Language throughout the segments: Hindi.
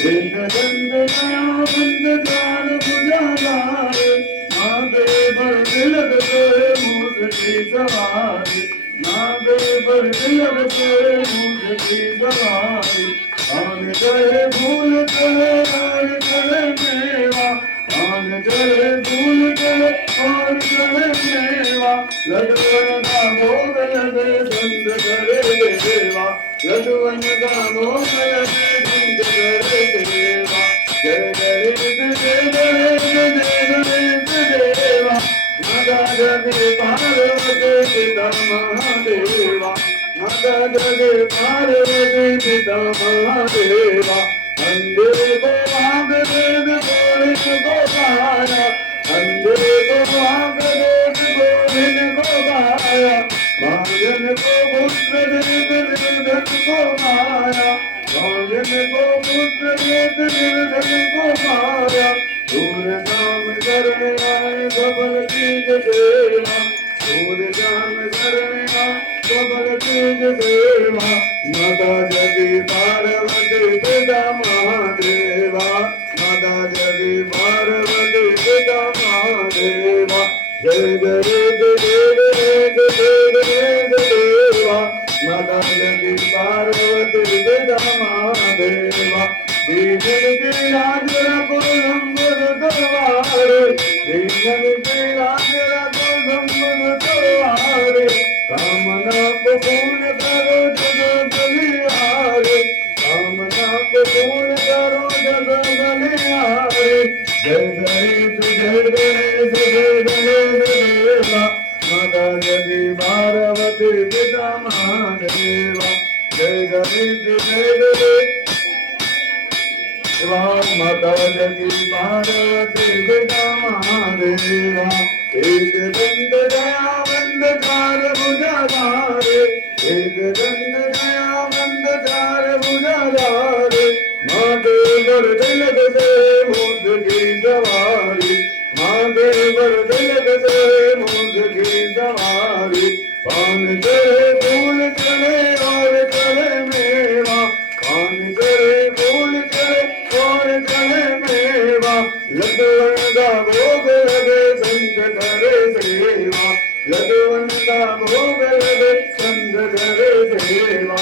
एक दंड दयावंद द्वार बुझाधारे, महादेव तिलक से मूस की सवारी, महादेव तिलक से मूस की सवारी। आन चढ़े फूल चढ़े और चढ़े मेवा, आन चढ़े फूल चढ़े और चढ़े मेवा, लड्डुअन का भोग लगे संत करे देवा, लड्डुअन का भोग लगे संत करे देवा। जय गणेश जय गणेश जय गणेश देवा, माता जगे पार्वती पिता महादेवा, माता जगे पार्वती पिता महादेवा। अंधे को आंख देव गोरिन को गाया, अंधे को आंख देव गोरिन को गाया, भाजन को पुत्र देव निर्धन को माया, भाजन को पुत्र देव निर्धन को माया। सूर्य शाम शरण आए सबल चीज देवा, सूर्य शाम शरण आए सबल चीज देवा। माता जगी पार्वती पिता महादेवा, माता जगी पार्वती पिता महादेवा। जय गणेश जय गणेश जय गणेश देवा, माता जगी पार्वती पिता महादेवा। दीनन के लाज रखो संबुद तलवारे, दीनन के लाज रखो संबुद तलवारे। कामना को पूर्ण करो जग बलिहारे, कामना को पूर्ण करो जग बलिहारे। जय गणेश जय गणेश जय गणेश देवा, माता जगी पार्वती पिता महादेवा। जय गणेश जय गणेश माता जगी पार्वती पिता महादेवा। एक दंड दयावंद चार भुजाधारे, एक दंड दयावंद चार भुजाधारे। महादेव तिलक से मूस की सवारी, महादेव तिलक से मूस की सवारी। पान चढ़े फूल चढ़े और चढ़े मेवा, पान चढ़े फूल चढ़े और चढ़े मेवा। लड्डुअन का भोग लगे संत करे सेवा, लड्डुअन का भोग लगे संत करे सेवा।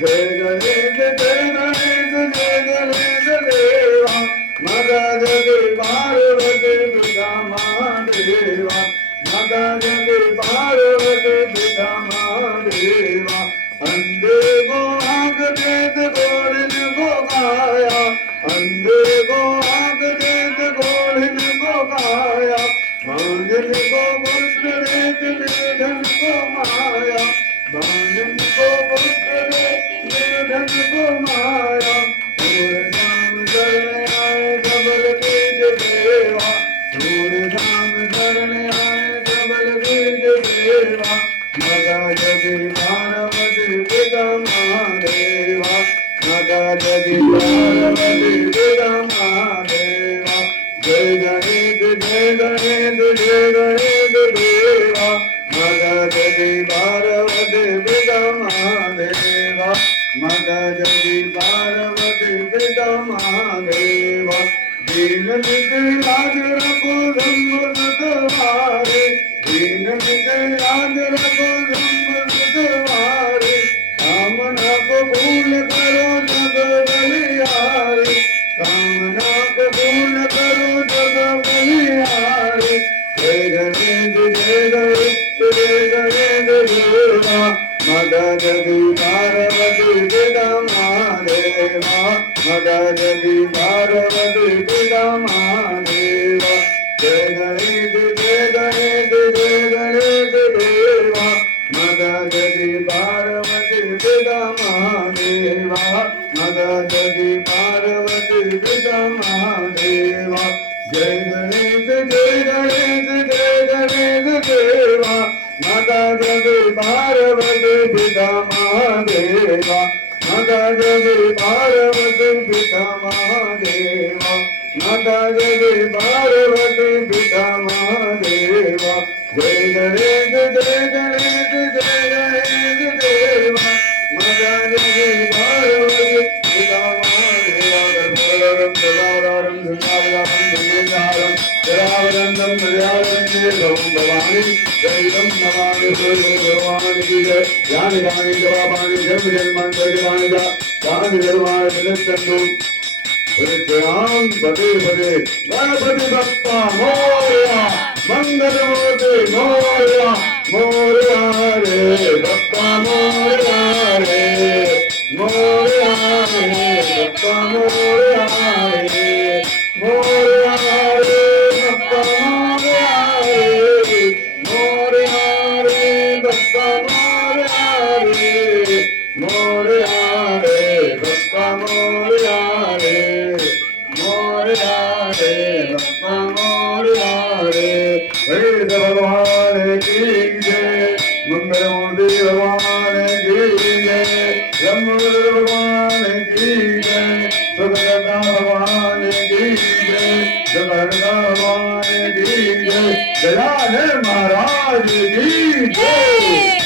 जय गणेश जय गणेश जय गणेश देवा, माता जगी पार्वती पिता महादेवा, माता जगी पार्वती पिता महादेवा। अंधे को आंख देत गोरिन को गाया, अंधे को आंख देत गोरिन को गाया। भांजन को पुत्र देत निर्धन को माया, भांजन को पुत्र देत निर्धन को माया। सूर्य शाम शरण आए सबल तेज देवा, सूर्य शाम शरण आए सबल तेज देवा। माता जगी पार्वती पिता महादेवा, माता जगी पार्वती पिता महादेवा। जय गणेश जय गणेश जय गणेश देवा, माता जगी पार्वती पिता महादेवा, माता जगी पार्वती पिता महादेवा। दीनन के लाज रखो संबुद तलवारे, दीनन के लाज रखो संबुद तलवारे। कामना को पूर्ण करो जग बलिहारे, कामना को पूर्ण करो जग बलिहारे। जय गणेश जय गणेश जय गणेश देवा, माता जगी पार्वती पिता महादेवा, माता जगी पार्वती पिता महादेवा। जय गणेश जय गणेश जय गणेश देवा, माता जगी पार्वती पिता महादेवा, माता जगी पार्वती पिता महादेवा। जय गणेश जय गणेश जय गणेश देवा, माता जगी पार्वती पिता महादेवा, माता जगी पार्वती पिता महादेवा, माता जगी पार्वती पिता महादेवा। जय गणेश जय गणेश जय गणेश देवा, माता जगी पार्वती पिता महादेवा। भवानी जयम नमामि भगवान की जय यानि गानि जवाबानि जन्म जन्मांतर के गानि जा गानि धर्मानि विनश्यन्तु राम पदे पदे गणपति बप्पा मोरया मंगल मूर्ति मोरया मोरया रे बप्पा मोरया रे मोरया रे बप्पा मोरया रे मोरया रे बप्पा मोरया रे मोरया रे बप्पा मोरया रे मोरया रे बप्पा मोरया रे मोरया रे बप्पा मोरया रे वेद भगवान की जय मंगल मूर्ति भगवान की जय ब्रह्मदेव भगवान की जय सुखदाता भगवान की जय जगन्नाथ भगवान की जय दयानंद महाराज की जय।